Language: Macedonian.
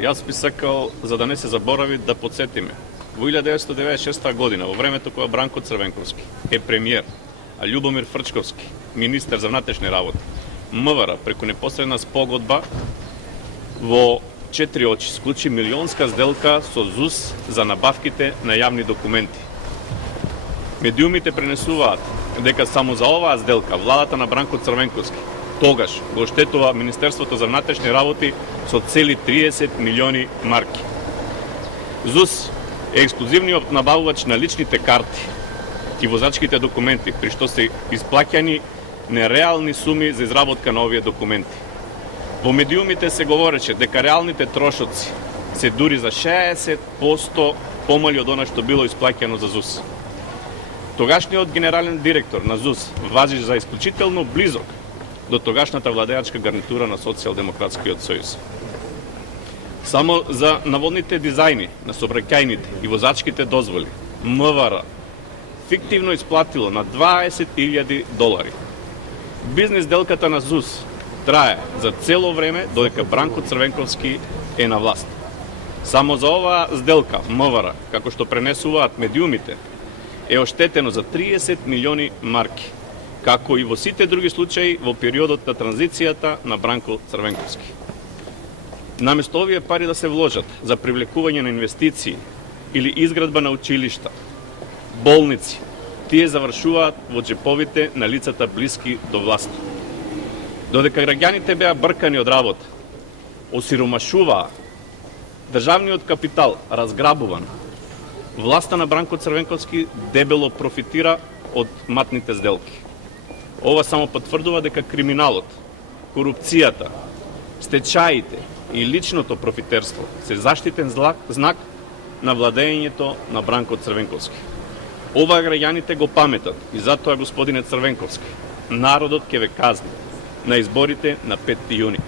Јас би сакал, за да не се заборави, да подсетиме. Во 1996 година, во времето кога Бранко Црвенковски е премиер, а Љубомир Фрчковски, министер за внатрешни работи, МВР преку непосредна спогодба во 4 очи склучи милионска сделка со ЗУС за набавките на јавни документи. Медиумите пренесуваат дека само за оваа сделка владата на Бранко Црвенковски тогаш го оштетува Министерството за внатрешни работи со цели 30 милиони марки. ЗУС е ексклузивниот набавувач на личните карти и возачките документи, при што се исплаќани нереални суми за изработка на овие документи. Во медиумите се говореше дека реалните трошоци се дури за 60% помали од она што било исплаќано за ЗУС. Тогашниот генерален директор на ЗУС важи за исклучително близок до тогашната владеачка гарнитура на Социјалдемократскиот сојуз. Само за наводните дизајни на сообраќајните и возачките дозволи МВР фиктивно исплатило на $20,000. Бизнес делката на ЗУС трае за цело време додека Бранко Црвенковски е на власт. Само за оваа сделка МВР, како што пренесуваат медиумите, е оштетено за 30 милиони марки, како и во сите други случаи во периодот на транзицијата на Бранко Црвенковски. Наместо овие пари да се вложат за привлекување на инвестиции или изградба на училишта, болници, тие завршуваат во джеповите на лицата блиски до власт. Додека граѓаните беа бркани од работа, осиромашуваа, државниот капитал разграбуван, власта на Бранко Црвенковски дебело профитира од матните сделки. Ова само потврдува дека криминалот, корупцијата, стечаите и личното профитерство се заштитен знак на владењето на Бранко Црвенковски. Ова граѓаните го паметат и затоа, господине Црвенковски, народот ќе ве казни на изборите на 5 јуни.